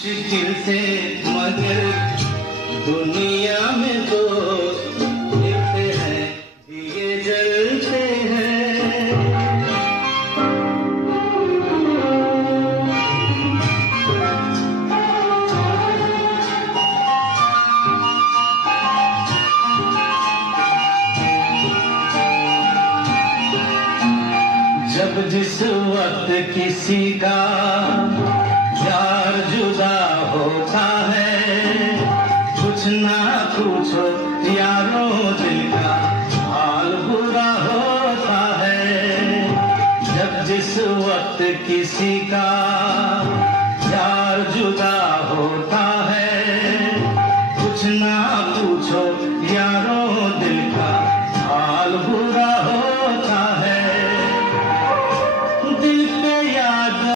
मुश्किल से मगर दुनिया में दोस्त मिलते हैं, दिए जलते हैं। जब जिस वक्त किसी का यार जुदा होता है, कुछ ना पूछो यारों दिल का हाल बुरा होता है। जब जिस वक्त किसी का यार जुदा